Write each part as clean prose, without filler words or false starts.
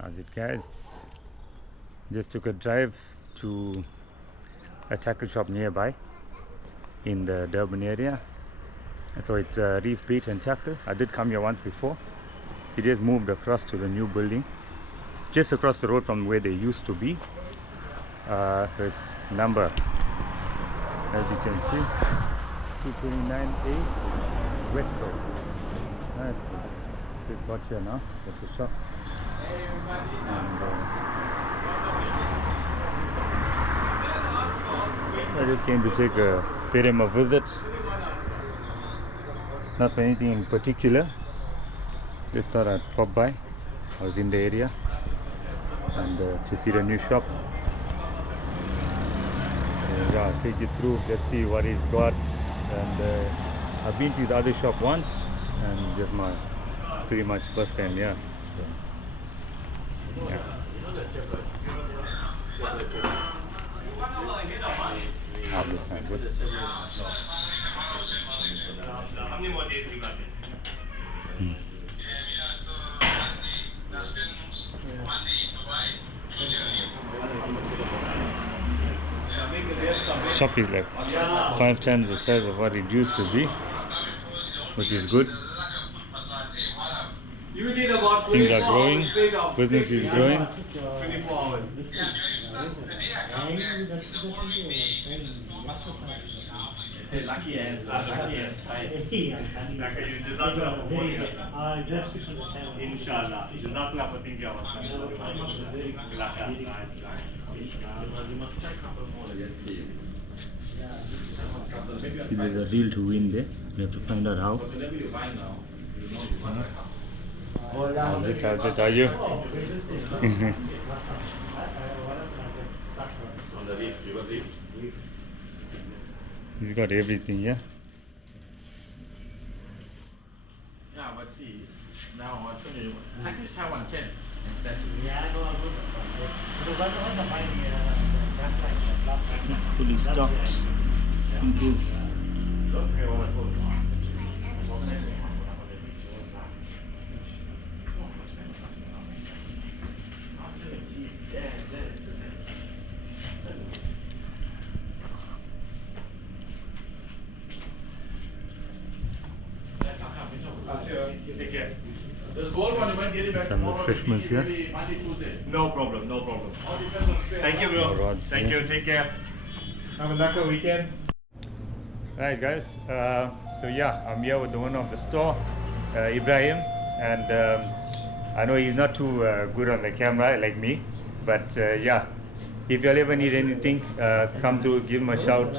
How's it, guys? Just took a drive to a tackle shop nearby in the Durban area. So it's Reef Bait and Tackle. I did come here once before. It just moved across to the new building, just across the road from where they used to be. So it's number, as you can see, 229A West Road. Right, just got here now. That's the shop. And I just came to pay them a visit. Not for anything in particular. Just thought I'd pop by. I was in the area and to see the new shop. Yeah, I'll take you through. Let's see what he's got. And I've been to the other shop once, and just my pretty much first time. Yeah. So, yeah. Shop is like 5 times the size of what it used to be, which is good. Things are growing, business is growing. 24 hours. Say lucky and Inshallah. Jazakallah for thinking of us. See, there's a deal to win there. We have to find out how. How's it, are you? On the reef, you got reef? He's got everything, yeah? Yeah, but see, now I'll show you. At least have 110 instead. Fully stocked. Thank you. Take care. There's gold one, you might get it back Some tomorrow. refreshments here. Monday, Tuesday. No problem, no problem. Thank you, bro. Rods, Thank yeah. you, take care. Have a lucky weekend. Right, guys, so yeah, I'm here with the owner of the store, Ibrahim, and I know he's not too good on the camera like me, but yeah, if you'll ever need anything, come to give him a shout.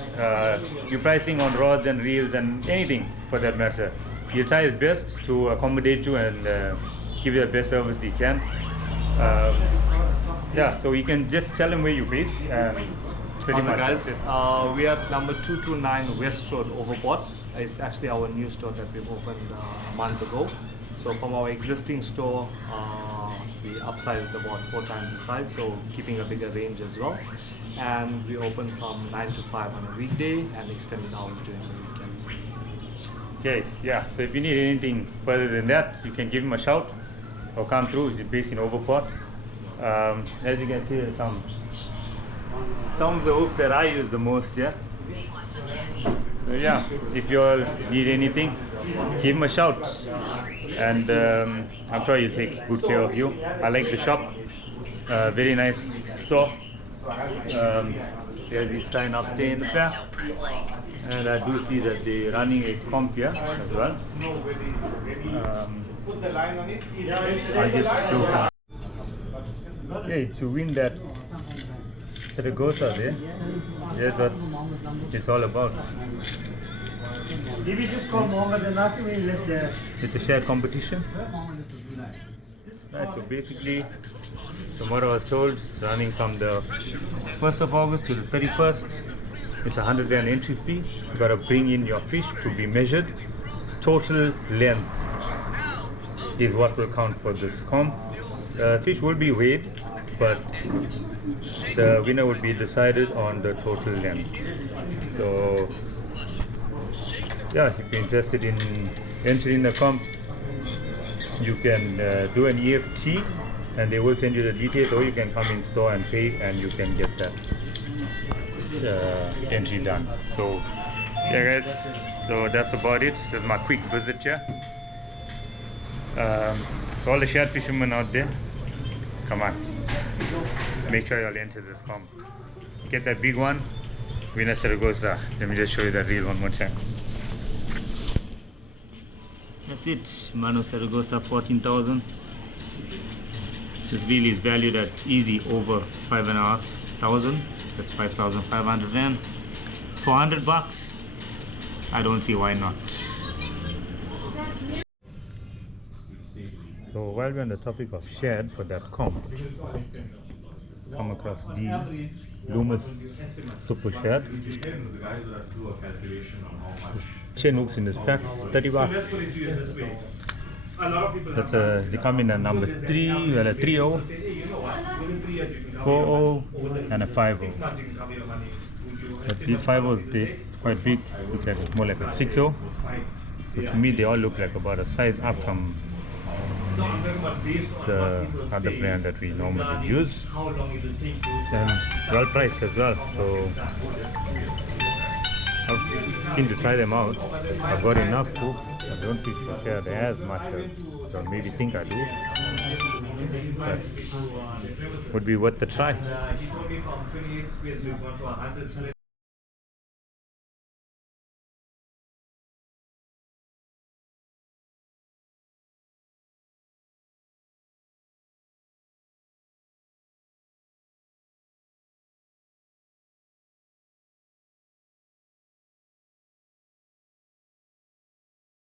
Your pricing on rods and reels and anything for that matter. He'll try his best to accommodate you and give you the best service he can. Yeah, so you can just tell him where you're based. Pretty Awesome, much. guys. We are at number 229 West Road, Overport. It's actually our new store that we've opened a month ago. So from our existing store, we upsized about 4 times the size, so keeping a bigger range as well. And we open from 9 to 5 on a weekday and extended hours during the weekends. Okay, yeah, so if you need anything further than that, you can give him a shout or come through. He's based in Overport. As you can see, there's some of the hooks that I use the most, yeah. So yeah, if you all need anything, give him a shout, and I'm sure he'll take good care of you. I like the shop, very nice store. There's this sign up there in the back, and I do see that they're running a comp here as well. I'll just show some. Okay, to win that Saragossa there, that's what it's all about. If you just call Mohammed and ask me, It's a share competition. Right, so basically, from what I was told, it's running from the 1st of August to the 31st. It's a 100 rand entry fee. You gotta bring in your fish to be measured. Total length is what will count for this comp. Fish will be weighed, but the winner would be decided on the total length. So yeah, if you're interested in entering the comp, you can do an EFT and they will send you the details, or you can come in store and pay and you can get that entry done. So yeah guys, so that's about it. That's my quick visit here. So all the shad fishermen out there, come on, make sure y'all enter this comp. Get that big one, winner Saragossa. Let me just show you that reel one more time. That's it, Mano Saragossa 14,000. This reel is valued at easy over 5,500. That's 5,500 rand. For $100, I don't see why not. So while we're on the topic of shad for that comp, come across these Loomis Super Shad. 10 hooks in this pack, $30. That's they come in a number 3, well a 3-0, 4-0 and a 5-0. But these 5-0s, they're quite big. Looks like it's more like a 6-0. So to me they all look like about a size up from the other brand that we normally use, and well priced as well. So I'm keen to try them out. I've got enough hooks. I don't think they're as much as I maybe think I do, but would be worth the try.